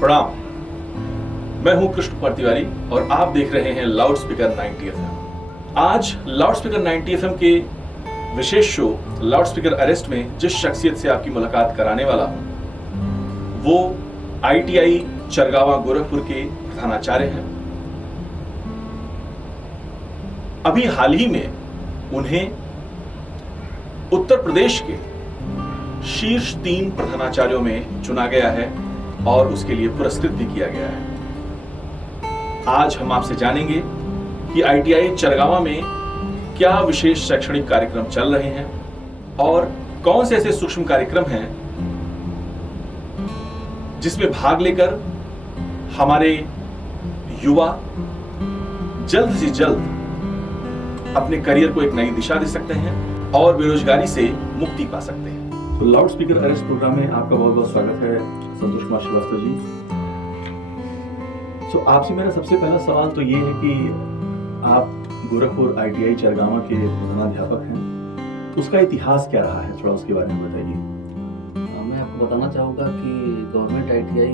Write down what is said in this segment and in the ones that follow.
प्रणाम। मैं हूं कृष्ण कुमार तिवारी और आप देख रहे हैं लाउड स्पीकर 90 FM। आज लाउड स्पीकर 90 FM के विशेष शो लाउड स्पीकर अरेस्ट में जिस शख्सियत से आपकी मुलाकात कराने वाला हूं वो ITI चरगावा गोरखपुर के प्रधानाचार्य हैं। अभी हाल ही में उन्हें उत्तर प्रदेश के शीर्ष 3 प्रधानाचार्यों में चुना गया है और उसके लिए पुरस्कृत भी किया गया है। आज हम आपसे जानेंगे कि ITI चरगावा में क्या विशेष शैक्षणिक कार्यक्रम चल रहे हैं और कौन से ऐसे सूक्ष्म कार्यक्रम हैं जिसमें भाग लेकर हमारे युवा जल्द से जल्द अपने करियर को एक नई दिशा दे सकते हैं और बेरोजगारी से मुक्ति पा सकते हैं। तो लाउड स्पीकर अरेस्ट प्रोग्राम में आपका बहुत बहुत स्वागत है संतोष कुमार श्रीवास्तव जी। तो आपसे मेरा सबसे पहला सवाल तो ये है कि आप गोरखपुर ITI चरगावा के प्रधानाध्यापक हैं, उसका इतिहास क्या रहा है, थोड़ा उसके बारे में बताइए। मैं आपको बताना चाहूँगा कि गवर्नमेंट ITI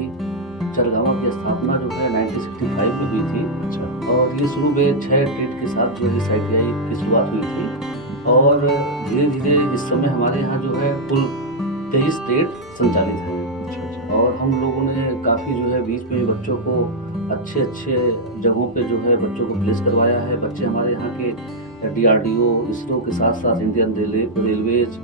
चरगावा की स्थापना जो है 1965 में हुई थी। अच्छा। और ये शुरू में 6 ट्रेड के साथ जो है इस ITI की शुरुआत हुई थी और धीरे धीरे इस समय हमारे यहाँ जो है कुल 23 ट्रेड संचालित हैं। अच्छा। और हम लोगों ने काफ़ी जो है बीच में बच्चों को अच्छे जगहों पे जो है बच्चों को प्लेस करवाया है। बच्चे हमारे यहाँ के DRDO, इसरो के साथ साथ इंडियन रेलवेज,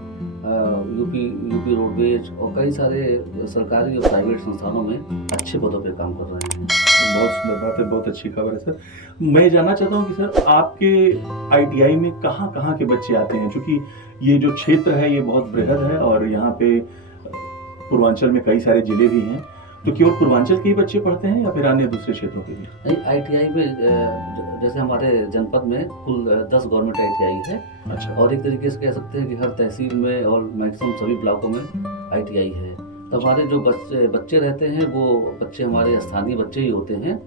यूपी रोडवेज और कई सारे सरकारी और प्राइवेट संस्थानों में अच्छे पदों पे काम कर रहे हैं। बहुत सुंदर बात है, बहुत अच्छी खबर है सर। मैं जानना चाहता हूँ कि सर आपके ITI में कहाँ कहाँ के बच्चे आते हैं, क्योंकि ये जो क्षेत्र है ये बहुत बृहद है और यहाँ पे पूर्वांचल में कई सारे जिले भी हैं, तो केवल पूर्वांचल के ही बच्चे पढ़ते हैं या फिर अन्य दूसरे क्षेत्रों के भी? नहीं, ITI में जैसे हमारे जनपद में कुल 10 गवर्नमेंट ITI है। अच्छा। और एक तरीके से कह सकते हैं कि हर तहसील में और मैक्सिमम सभी ब्लॉकों में ITI है। तो हमारे जो बच्चे रहते हैं वो बच्चे हमारे स्थानीय बच्चे ही होते हैं।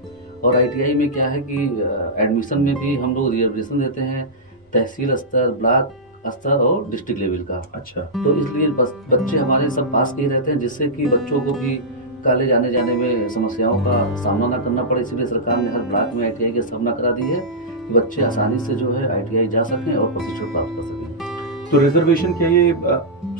और ITI में क्या है कि एडमिशन में भी हम लोग रिजर्वेशन देते हैं तहसील स्तर, ब्लॉक स्तर और डिस्ट्रिक्ट लेवल का। अच्छा। तो इसलिए बच्चे हमारे सब पास के ही रहते हैं, जिससे कि बच्चों को भी कॉलेज आने जाने में समस्याओं का सामना ना करना पड़े। इसलिए सरकार ने हर ब्लॉक में ITI की स्थापना करा दी है कि बच्चे आसानी से जो है ITI जा सकें और प्रशिक्षण प्राप्त कर सकें। तो रिजर्वेशन क्या ये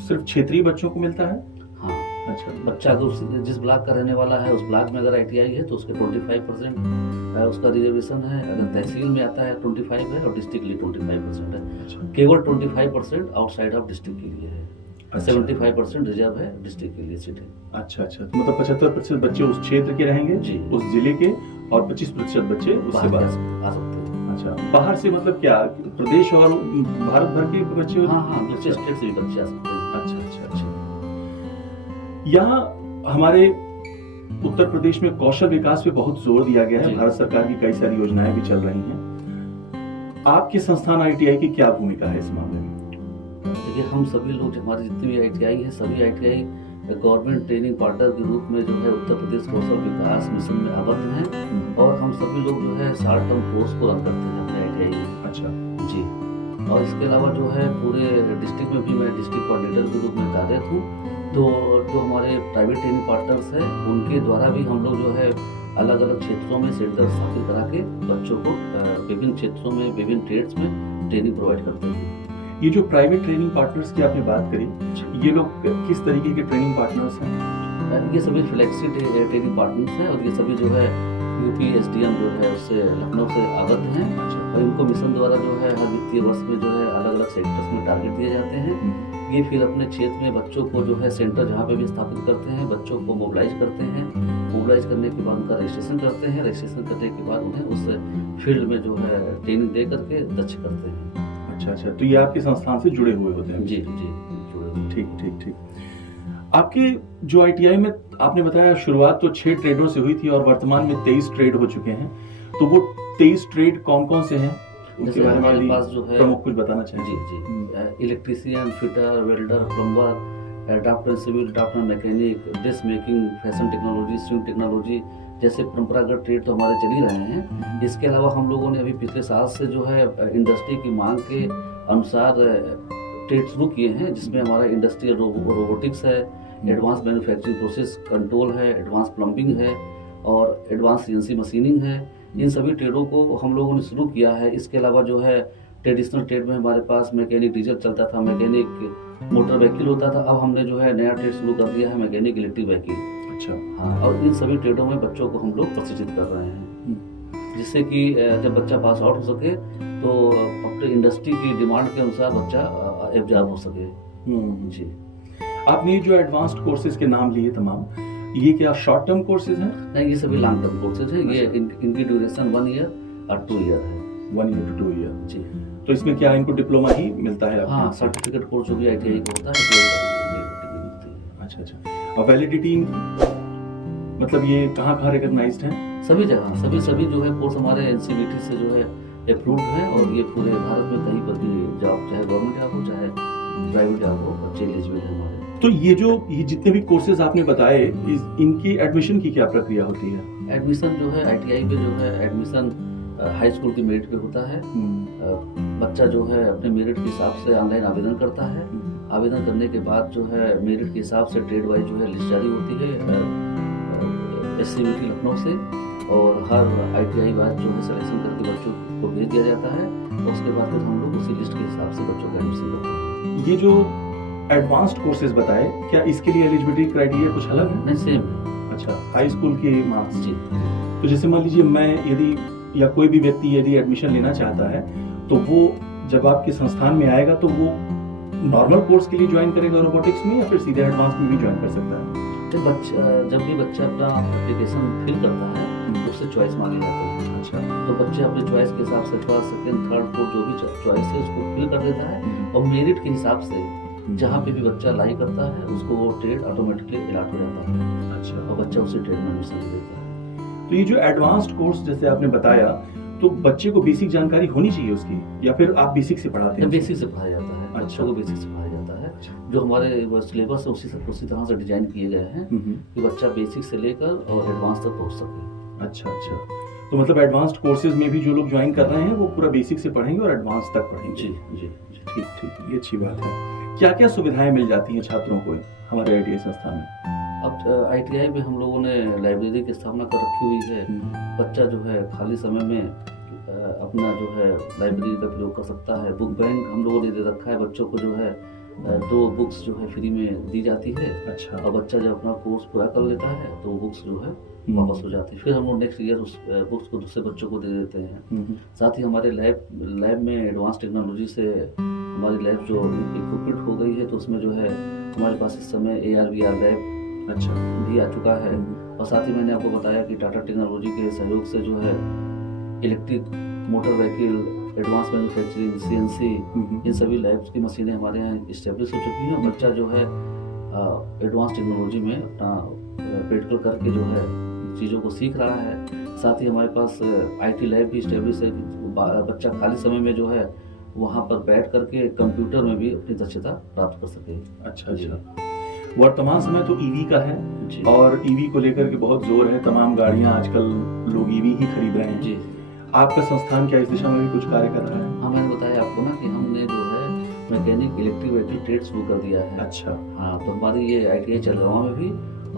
सिर्फ क्षेत्रीय बच्चों को मिलता है? हाँ। अच्छा। बच्चा अगर जिस ब्लॉक का रहने वाला है उस ब्लॉक में अगर ITI है तो उसके 25% उसका रिजर्वेशन है। अगर तहसील में आता है 25 है और डिस्ट्रिक्ट के लिए 25% है। अच्छा। केवल 25% आउटसाइड ऑफ डिस्ट्रिक्ट के लिए है। अच्छा। 75% रिजर्व है डिस्ट्रिक्ट के लिए सीट है। अच्छा। तो मतलब 75% बच्चे उस क्षेत्र के रहेंगे जी। उस जिले के, और 25% बच्चे उससे बाहर आ सकते हैं। अच्छा। बाहर से मतलब क्या, प्रदेश और भारत भर के बच्चे? हाँ, दूसरे स्टेट से भी बच्चे आ सकते हैं। अच्छा। यहाँ हमारे उत्तर प्रदेश में कौशल विकास पे बहुत जोर दिया गया है। भारत सरकार की कई सारी योजनाएं भी चल रही हैं। आपके संस्थान ITI की क्या भूमिका है इस मामले में? देखिए, हम सभी लोग हमारे जितने भी ITI है सभी ITI गवर्नमेंट ट्रेनिंग पार्टनर के रूप में जो है उत्तर प्रदेश कौशल विकास मिशन में आबद्ध हैं। और हम सभी लोग जो है शॉर्ट टर्म कोर्स को रन करते हैं अपने ITI में। अच्छा जी। और इसके अलावा जो है पूरे डिस्ट्रिक्ट में भी मैं डिस्ट्रिक्ट कोऑर्डिनेटर के रूप में कार्यरत हूँ। तो जो हमारे प्राइवेट ट्रेनिंग पार्टनर्स हैं उनके द्वारा भी हम लोग जो है अलग अलग क्षेत्रों में सेंटर स्थापित करा के बच्चों को विभिन्न क्षेत्रों में विभिन्न ट्रेड्स में ट्रेनिंग प्रोवाइड करते हैं। ये जो प्राइवेट ट्रेनिंग पार्टनर्स की आपने बात करी, ये लोग किस तरीके के ट्रेनिंग पार्टनर्स हैं? ये सभी फ्लेक्सी ट्रेनिंग पार्टनर्स हैं और ये सभी जो है UP SDM जो है उससे लखनऊ से आबद्ध हैं। और इनको मिशन द्वारा जो है हर वित्तीय वर्ष में जो है अलग अलग सेक्टर्स में टारगेट दिए जाते हैं। ये फिर अपने क्षेत्र में बच्चों को जो है सेंटर जहाँ पे भी स्थापित करते हैं, बच्चों को मोबिलाइज करते हैं। मोबिलाइज करने के बाद उनका रजिस्ट्रेशन करते हैं। रजिस्ट्रेशन करने के बाद उन्हें उस फील्ड में जो है ट्रेनिंग दे करके दक्ष करते हैं। अच्छा। तो ये आपके संस्थान से जुड़े हुए होते हैं? जी जुड़े हुए। ठीक। आपके जो ITI में आपने बताया शुरुआत तो 6 ट्रेडों से हुई थी और वर्तमान में 23 ट्रेड हो चुके हैं, तो वो 23 ट्रेड कौन कौन से हैं? जैसे हमारे पास जो है प्रमुख कुछ बताना चाहिए? जी। Electrician, fitter, welder, plumber, draughtsman civil, draughtsman mechanic, dress making, fashion technology, sewing technology जैसे परंपरागत ट्रेड तो हमारे चल ही रहे हैं। इसके अलावा हम लोगों ने अभी पिछले साल से जो है इंडस्ट्री की मांग के अनुसार ट्रेड शुरू किए हैं, जिसमें हमारा इंडस्ट्रियल रोबोटिक्स है, एडवांस मैन्युफैक्चरिंग प्रोसेस कंट्रोल है, एडवांस प्लम्बिंग है और एडवांस सीएनसी मशीनिंग है। इन सभी ट्रेडों को हम लोगों ने शुरू किया है। इसके अलावा जो है ट्रेडिशनल ट्रेड में हमारे पास मैकेनिक डीजल चलता था, मैकेनिक मोटर व्हीकल होता था। अब हमने जो है नया ट्रेड शुरू कर दिया है, मैकेनिक इलेक्ट्रिक व्हीकल। अच्छा। हाँ, और इन सभी ट्रेडों में बच्चों को हम लोग प्रशिक्षित कर रहे हैं, जिससे कि जब बच्चा पास आउट हो सके तो अपने इंडस्ट्री की डिमांड के अनुसार बच्चा एब्जॉर्ब हो सके। जी। आपने जो एडवांस्ड कोर्सेज के नाम लिए तमाम, ये क्या शॉर्ट टर्म कोर्सेज हैं? नहीं, ये सभी लॉन्ग टर्म कोर्सेज हैं। ये इनकी ड्यूरेशन 1 ईयर और 2 ईयर है। 1 ईयर to 2 ईयर। जी। तो इसमें क्या इनको डिप्लोमा ही मिलता है? हाँ, सर्टिफिकेट कोर्स जो भी ITI को होता है। अच्छा अच्छा। और वैलिडिटी मतलब ये कहाँ रिकॉग्नाइज्ड है? सभी जगह, सभी जो है कोर्स हमारे NCVT से जो है अप्रूव्ड है और ये पूरे भारत में कहीं पर भी जॉब, चाहे गवर्नमेंट जॉब हो चाहे प्राइवेट जॉब हो, बच्चे एलिजिबल है हमारे। तो ये जितने भी कोर्सेज आपने बताए, इनकी एडमिशन की क्या प्रक्रिया होती है? एडमिशन जो है ITI पे जो है एडमिशन हाई स्कूल की मेरिट पे होता है। बच्चा जो है अपने मेरिट के हिसाब से ऑनलाइन आवेदन करता है। आवेदन करने के बाद जो है मेरिट के हिसाब से ट्रेड वाइज जो है लिस्ट जारी होती है SCVT लखनऊ से, और हर ITI वाइज जो है सिलेक्शन करके बच्चों को भेज दिया जाता है और उसके बाद फिर हम लोग उसी लिस्ट के हिसाब से बच्चों का एडमिशन करते हैं। ये जो एडवांस्ड कोर्सेज बताए, क्या इसके लिए एलिजिबिलिटी क्राइटेरिया कुछ अलग है? नहीं, सेम है। अच्छा, हाई स्कूल के मार्क्स। जी। तो जैसे मान लीजिए मैं यदि या कोई भी व्यक्ति यदि एडमिशन लेना चाहता है तो वो जब आपके संस्थान में आएगा तो वो नॉर्मल कोर्स के लिए ज्वाइन करेगा रोबोटिक्स में, या फिर सीधे एडवांस में भी ज्वाइन कर सकता है? तो जब भी बच्चा अपना एप्लीकेशन फिल करता है तो उससे चॉइस मांगी जाती है। अच्छा। तो बच्चे अपने चॉइस के हिसाब से फर्स्ट, सेकंड, थर्ड, फोर्थ जो भी चॉइस है उसको फिल कर देता है और मेरिट के हिसाब से जहाँ पे भी बच्चा लाई करता है उसको वो ट्रेड ऑटोमेटिकली अलॉट हो जाता है। अच्छा। और बच्चा उसी ट्रेड में एडमिशन ले लेता है। तो ये जो एडवांस्ड कोर्स जैसे आपने बताया, तो बच्चे को बेसिक जानकारी होनी चाहिए उसकी, या फिर आप बेसिक से पढ़ाते हैं? बेसिक से पढ़ाया जाता है। अच्छा। बच्चों को बेसिक से पढ़ाया जाता है। जो हमारे सिलेबस है उसी तरह से डिजाइन किए गए हैं कि बच्चा बेसिक से लेकर और एडवांस तक पहुंच सके। अच्छा अच्छा। तो मतलब एडवांस्ड कोर्सेज में भी जो लोग ज्वाइन कर रहे हैं वो पूरा बेसिक से पढ़ेंगे और एडवांस तक पढ़ेंगे? जी जी। ठीक ठीक, ये अच्छी बात है। क्या क्या सुविधाएं मिल जाती हैं छात्रों को हमारे ITI संस्थान में? अब ITI में हम लोगों ने लाइब्रेरी की स्थापना कर रखी हुई है। बच्चा जो है खाली समय में अपना जो है लाइब्रेरी का प्रयोग कर सकता है। बुक बैंक हम लोगों ने दे रखा है। बच्चों को जो है 2 बुक्स जो है फ्री में दी जाती है। अच्छा। और बच्चा जब अपना कोर्स पूरा कर लेता है तो बुक्स जो है वापस हो जाती है। फिर हम लोग नेक्स्ट ईयर उस बुक्स को दूसरे बच्चों को दे देते हैं। साथ ही हमारे लैब में एडवांस टेक्नोलॉजी से हमारी लैब जो इक्विपमेंट हो गई है, तो उसमें जो है हमारे पास इस समय AR/VR लैब अच्छा भी आ चुका है। और साथ ही मैंने आपको बताया कि टाटा टेक्नोलॉजी के सहयोग से जो है electric motor vehicle, advance manufacturing, CNC, इन सभी लैब्स की मशीनें हमारे यहाँ इस्टेब्लिश हो चुकी हैं। बच्चा जो है एडवांस टेक्नोलॉजी में अपना प्रैक्टिकल करके जो है चीज़ों को सीख रहा है। साथ ही हमारे पास IT लैब भी इस्टेब्लिश है कि बच्चा खाली समय में जो है वहाँ पर बैठ करके कंप्यूटर में भी अपनी दक्षता प्राप्त कर सके। अच्छा अच्छा। वर्तमान समय तो EV का है जी। और EV को लेकर के बहुत जोर है, तमाम गाड़ियां आजकल लोग EV ही खरीद रहे हैं। जी। आपका संस्थान क्या इस दिशा में भी कुछ कार्य कर रहा है? हाँ, मैंने बताया आपको ना कि हमने जो है मैकेनिक इलेक्ट्रिक व्हीकल ट्रेड शुरू कर दिया है। अच्छा। हाँ, तो हमारी ये ITI चलगांव में भी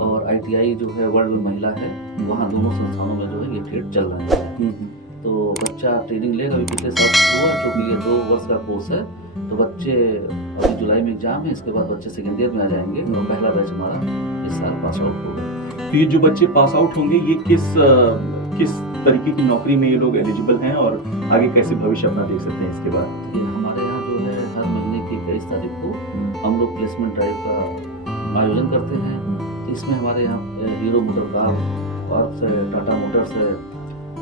और ITI जो है वर्ल्ड में महिला है, वहाँ दोनों संस्थानों में जो है ये ट्रेड चल रहा है। तो बच्चा ट्रेनिंग लेगा। अभी पिछले साल हुआ, क्योंकि ये 2 वर्ष का कोर्स है। तो बच्चे अभी जुलाई में एग्जाम है, इसके बाद बच्चे सेकेंड ईयर में आ जाएंगे और पहला बैच हमारा इस साल पास आउट होगा। तो ये जो बच्चे पास आउट होंगे, ये किस तरीके की नौकरी में ये लोग एलिजिबल हैं और आगे कैसे भविष्य अपना देख सकते हैं इसके बाद? ये हमारे यहाँ जो है हर महीने की 21 तारीख को हम लोग प्लेसमेंट ड्राइव का आयोजन करते हैं। तो इसमें हमारे यहाँ हीरो मोटर पार्क है, टाटा मोटर्स है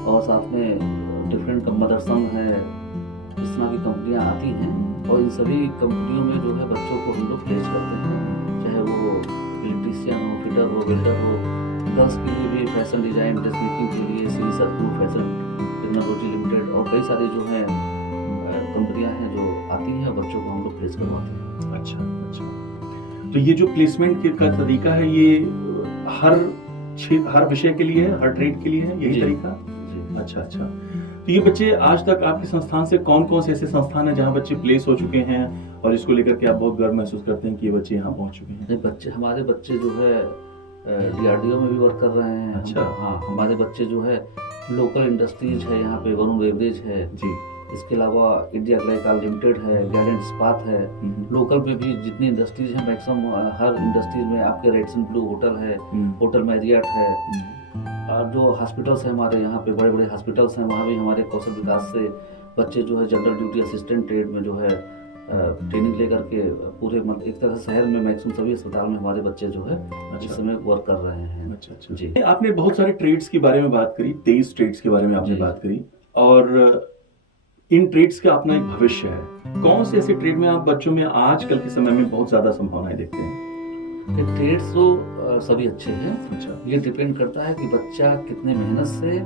और साथ में डिफरेंट मदरसन है, इस तरह की कंपनियां आती हैं। और इन सभी कंपनियों में जो है बच्चों को हम लोग प्लेस करते हैं, चाहे वो इलेक्ट्रीशियन हो, फिटर हो, वेल्डर हो। गर्ल्स के लिए भी फैशन डिजाइन, ड्रेस मेकिंग के लिए सीरीसर फूड फैशन टेक्नोलॉजी लिमिटेड और कई सारी जो है कंपनियां हैं जो आती हैं, बच्चों को हम लोग प्लेस करवाते हैं। अच्छा अच्छा। तो ये जो प्लेसमेंट का तरीका है, ये हर विषय के लिए है, हर ट्रेड के लिए है, यही तरीका? जी। अच्छा अच्छा। तो ये बच्चे आज तक आपके संस्थान से कौन कौन से ऐसे संस्थान हैं जहाँ बच्चे प्लेस हो चुके हैं और इसको लेकर के आप बहुत गर्व महसूस करते हैं कि ये बच्चे यहाँ पहुँच चुके हैं? नहीं, हमारे बच्चे जो है DRDO में भी वर्क कर रहे हैं। अच्छा। हाँ, हमारे बच्चे जो है लोकल इंडस्ट्रीज है, यहाँ पे वरुण बेवरेज है जी। इसके अलावा इंडिया ग्लाइकॉल लिमिटेड है, गैलेंट इस्पात है। लोकल में भी जितनी इंडस्ट्रीज हैं मैक्सिमम हर इंडस्ट्रीज में आपके रेडसन ब्लू होटल है, होटल मैरियट है। और जो हॉस्पिटल्स हैं हमारे यहाँ पे बड़े बड़े हॉस्पिटल्स हैं, वहाँ भी हमारे कौशल विकास से बच्चे जो है जनरल ड्यूटी असिस्टेंट ट्रेड में जो है ट्रेनिंग लेकर के पूरे एक तरह से शहर में मैक्सिमम सभी अस्पताल में हमारे बच्चे जो है इस समय वर्क कर रहे हैं। अच्छा। जी। आपने बहुत सारे ट्रेड्स के बारे में बात करी, 23 ट्रेड्स के बारे में आपने बात करी, और इन ट्रेड्स का अपना एक भविष्य है। कौन से ऐसे ट्रेड में आप बच्चों में आजकल के समय में बहुत ज्यादा संभावनाएं देखते हैं? ट्रेड्स तो सभी अच्छे हैं। अच्छा। ये डिपेंड करता है कि बच्चा कितने मेहनत से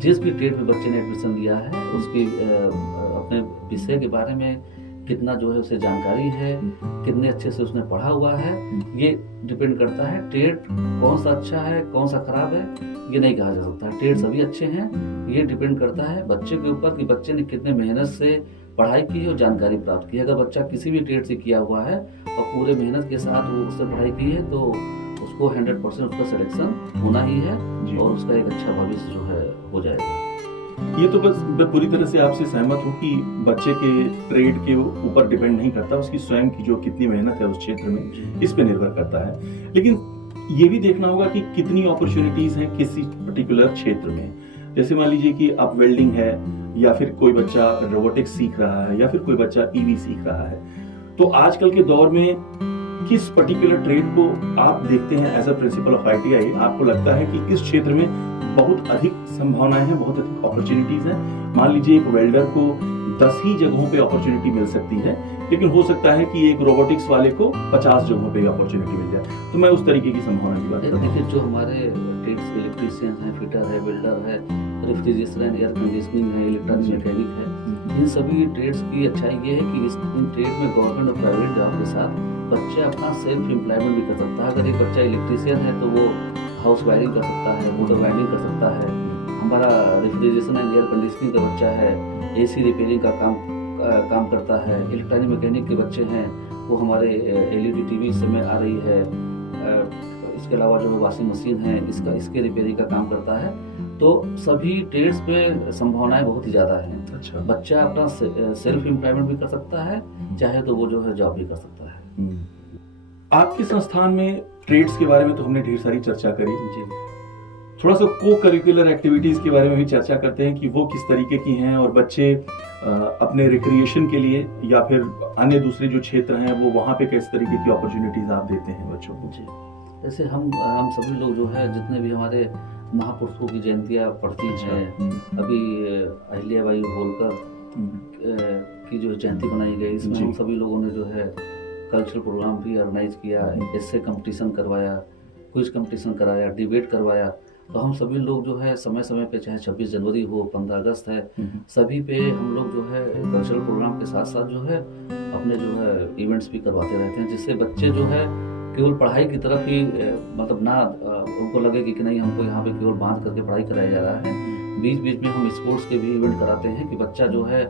जिस भी ट्रेड में बच्चे ने एडमिशन लिया है उसकी अपने विषय के बारे में कितना जो है उसे जानकारी है, कितने अच्छे से उसने पढ़ा हुआ है, ये डिपेंड करता है। ट्रेड कौन सा अच्छा है कौन सा खराब है ये नहीं कहा जा सकता। ट्रेड सभी अच्छे हैं, ये डिपेंड करता है बच्चे के ऊपर कि बच्चे ने कितने मेहनत से पढ़ाई की है और जानकारी प्राप्त की है। अगर बच्चा किसी भी ट्रेड से किया हुआ है और पूरे मेहनत के साथ वो उससे पढ़ाई की है तो उसको 100% उसका सिलेक्शन होना ही है और उसका एक अच्छा भविष्य जो है हो जाएगा। ये तो बस मैं पूरी तरह से आपसे सहमत हूँ कि बच्चे के ट्रेड के ऊपर डिपेंड नहीं करता, उसकी स्वयं की जो कितनी मेहनत है उस क्षेत्र में इस पे निर्भर करता है। लेकिन ये भी देखना होगा कि कितनी अपॉर्चुनिटीज हैं किसी पर्टिकुलर क्षेत्र में। जैसे मान लीजिए कि आप वेल्डिंग है या फिर कोई बच्चा रोबोटिक्स सीख रहा है या फिर कोई बच्चा ईवी सीख रहा है, तो आजकल के दौर में किस पर्टिकुलर ट्रेड को आप देखते हैं as a principal of ITI, आपको लगता है कि इस क्षेत्र में बहुत अधिक संभावनाएं हैं, बहुत अधिक अपॉर्चुनिटीज हैं? मान लीजिए एक वेल्डर को 10 ही जगहों पे अपॉर्चुनिटी मिल सकती है, लेकिन हो सकता है कि एक रोबोटिक्स वाले को 50 जगहों पे अपॉर्चुनिटी मिल जाए। तो मैं उस तरीके की संभावना की बात कर रहा हूं। देखिए, जो हमारे ट्रेड्स इलेक्ट्रीशियन है, फिटर है, वेल्डर है, रेफ्रिजरेशन एंड एयर कंडीशनिंग है, इलेक्ट्रॉनिक मैकेनिक है, इन सभी ट्रेड्स की अच्छाई ये है कि इन ट्रेड में गवर्नमेंट और प्राइवेट जॉब के साथ बच्चा अपना सेल्फ एम्प्लॉयमेंट भी कर सकता है। अगर एक बच्चा इलेक्ट्रीशियन है तो वो हाउस वायरिंग कर सकता है, मोटर वायरिंग कर सकता है। हमारा रेफ्रिजरेशन एंड एयर कंडीशनिंग का बच्चा है, AC रिपेयरिंग का काम करता है। इलेक्ट्रॉनिक मैकेनिक के बच्चे हैं वो हमारे LED TV इस समय आ रही है। इसके अलावा जो वॉशिंग मशीन है इसके रिपेयरिंग का काम करता है। तो सभी ट्रेड्स पे संभावनाएं बहुत ही ज़्यादा हैं। अच्छा। बच्चा अपना सेल्फ एम्प्लॉयमेंट भी कर सकता है, चाहे तो वो जो है जॉब भी कर सकता है। आपके संस्थान में ट्रेड्स के बारे में तो हमने ढेर सारी चर्चा करी जी। थोड़ा सा को करिकुलर एक्टिविटीज के बारे में भी चर्चा करते हैं कि वो किस तरीके की हैं और बच्चे अपने रिक्रिएशन के लिए या फिर अन्य दूसरे जो क्षेत्र हैं वो वहाँ पे किस तरीके की अपॉर्चुनिटीज आप देते हैं बच्चों को? जी, जैसे हम सभी लोग जो है जितने भी हमारे महापुरुषों की जयंतियाँ पढ़ती हैं, अभी अहिल्याबाई होलकर की जो जयंती बनाई गई, इसमें हम सभी लोगों ने जो है कल्चरल प्रोग्राम भी ऑर्गेनाइज किया, एस्से कंपटीशन करवाया, क्विज कंपटीशन कराया, डिबेट करवाया। तो हम सभी लोग जो है समय समय पे, चाहे 26 जनवरी हो, 15 अगस्त है, सभी पे हम लोग जो है कल्चरल प्रोग्राम के साथ साथ जो है अपने जो है इवेंट्स भी करवाते रहते हैं, जिससे बच्चे जो है केवल पढ़ाई की तरफ ही मतलब ना उनको लगे कि नहीं हमको यहाँ पे केवल बांध करके पढ़ाई कराया जा रहा है। बीच बीच में हम स्पोर्ट्स के भी इवेंट कराते हैं कि बच्चा जो है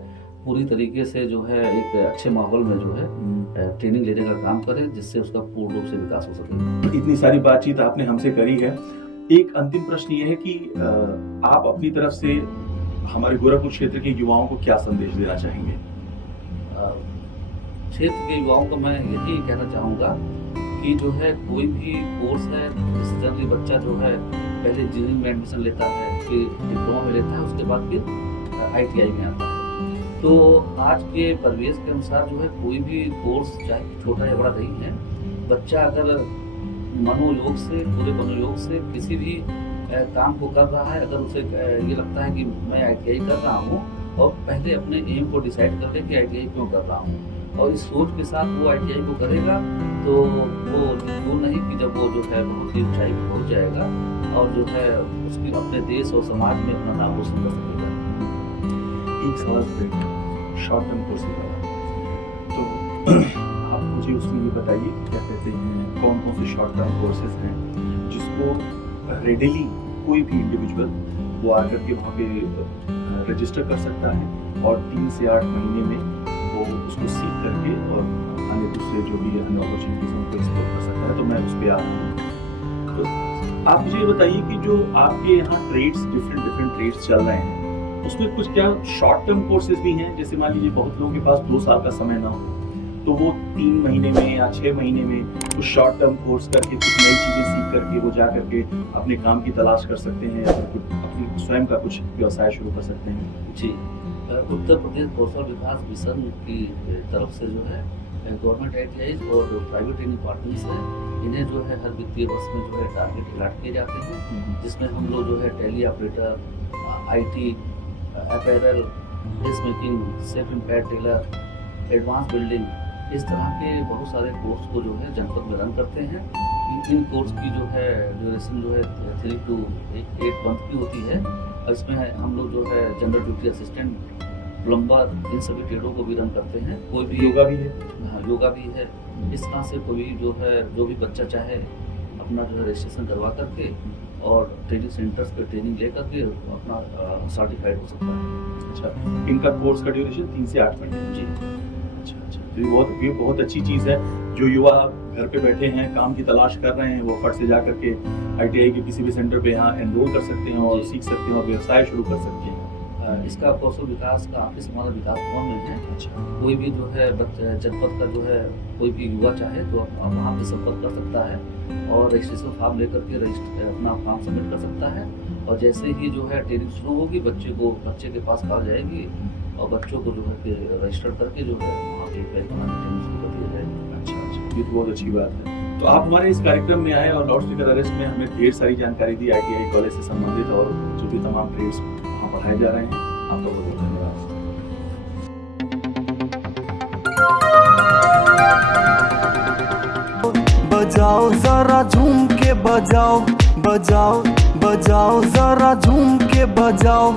पूरी तरीके से जो है एक अच्छे माहौल में जो है ट्रेनिंग लेने का काम करे, जिससे उसका पूर्ण रूप से विकास हो सके। इतनी सारी बातचीत आपने हमसे करी है, एक अंतिम प्रश्न ये है कि आप अपनी तरफ से हमारे गोरखपुर क्षेत्र के युवाओं को क्या संदेश देना चाहेंगे? क्षेत्र के युवाओं को मैं यही कहना चाहूँगा कि जो है कोई भी कोर्स है, जिससे जनरली बच्चा जो है पहले इंजीनियरिंग में एडमिशन लेता है, फिर डिप्लोमा में लेता है, उसके बाद फिर ITI में आता है। तो आज के परिवेश के अनुसार जो है कोई भी कोर्स चाहे छोटा या बड़ा नहीं है, बच्चा अगर मनोयोग से, पूरे मनोयोग से किसी भी काम को कर रहा है, अगर उसे ये लगता है कि मैं ITI कर रहा हूँ और पहले अपने एम को डिसाइड कर ले कि ITI क्यों कर रहा हूँ, और इस सोच के साथ वो ITI को करेगा तो वो दूर नहीं कि जब वो जो है बहुत ही ऊंचाई पर पहुँच जाएगा और जो है उसकी अपने देश और समाज में अपना नाम रोशन कर सकेगा। एक सवाल शॉर्ट टर्म कोर्स का, तो आप मुझे उसमें ये बताइए कि क्या कहते हैं कौन कौन से शॉर्ट टर्म कोर्सेज हैं जिसको रेडिली कोई भी इंडिविजुअल वो आकर के वहाँ पे रजिस्टर कर सकता है और 3 से 8 महीने में वो उसको सीख करके और अन्य दूसरे जो भी अन्य अपॉर्चुनिटीज उनको एक्सप्लोर कर सकता है। तो मैं उस पर आ रहा हूँ। तो आप मुझे ये बताइए कि जो आपके यहाँ ट्रेड्स डिफरेंट ट्रेड्स चल रहे हैं उसमें कुछ क्या शॉर्ट टर्म कोर्सेज भी हैं? जैसे मान लीजिए बहुत लोगों के पास 2 साल का समय ना हो तो वो 3 महीने में या 6 महीने में कुछ शॉर्ट टर्म कोर्स करके कुछ नई चीजें सीख करके वो जा करके अपने काम की तलाश कर सकते हैं या फिर अपनी स्वयं का कुछ व्यवसाय शुरू कर सकते हैं। जी, उत्तर प्रदेश कौशल विकास मिशन की तरफ से जो है गवर्नमेंट ITIs और जो प्राइवेट ट्रेनिंग पार्टनर्स हैं इन्हें जो है हर वित्तीय वर्ष में जो है टारगेट अलॉट किए जाते हैं, जिसमें हम लोग जो है tele operator, IT, apparel, dress making, self employed tailor, advance building, इस तरह के बहुत सारे कोर्स को जो है जनपद में रन करते हैं। इन कोर्स की जो है ड्यूरेशन जो है 3 to 8 मंथ की होती है और इसमें हम लोग जो है जनरल ड्यूटी असिस्टेंट, प्लम्बर, इन सभी ट्रेडों को भी रन करते हैं। कोई भी योगा भी है? हाँ, योगा भी है। इस तरह से कोई जो भी बच्चा चाहे अपना जो है रजिस्ट्रेशन करवा करके और ट्रेनिंग सेंटर्स पे ट्रेनिंग ले करके अपना सर्टिफाइड हो सकता है। अच्छा, इनका कोर्स का ड्यूरेशन 3 से 8 महीने? जी। अच्छा, तो ये बहुत अच्छी चीज़ है। जो युवा घर पे बैठे हैं, काम की तलाश कर रहे हैं, वो फट से जा करके ITI के किसी भी सेंटर पे यहाँ एनरोल कर सकते हैं और जी। सीख सकते हैं और व्यवसाय शुरू कर सकते हैं। इसका कौशल विकास का ऑफिस हमारा विकास भवन में है। अच्छा, कोई भी जो है जनपद का जो है कोई भी युवा चाहे तो वहाँ पे संपर्क कर सकता है और रजिस्ट्रेशन फॉर्म लेकर के अपना फॉर्म सबमिट कर सकता है और जैसे ही जो है ट्रेनिंग शुरू होगी बच्चे के पास कॉल जाएगी और बच्चों को जो है रजिस्टर करके जो है वहाँ पे बैच बनाने की ट्रेनिंग शुरू कर दी जाएगी। अच्छा, ये तो बहुत अच्छी बात है। तो आप हमारे इस कार्यक्रम में आए और लाउड स्पीकर अरेस्ट में हमें ढेर सारी जानकारी दी ITI कॉलेज से संबंधित और जो भी तमाम ट्रेड्स वहाँ पढ़ाए जा रहे हैं। आपका बहुत बहुत धन्यवाद। बजाओ जरा झूम के बजाओ, बजाओ बजाओ जरा झूम के बजाओ।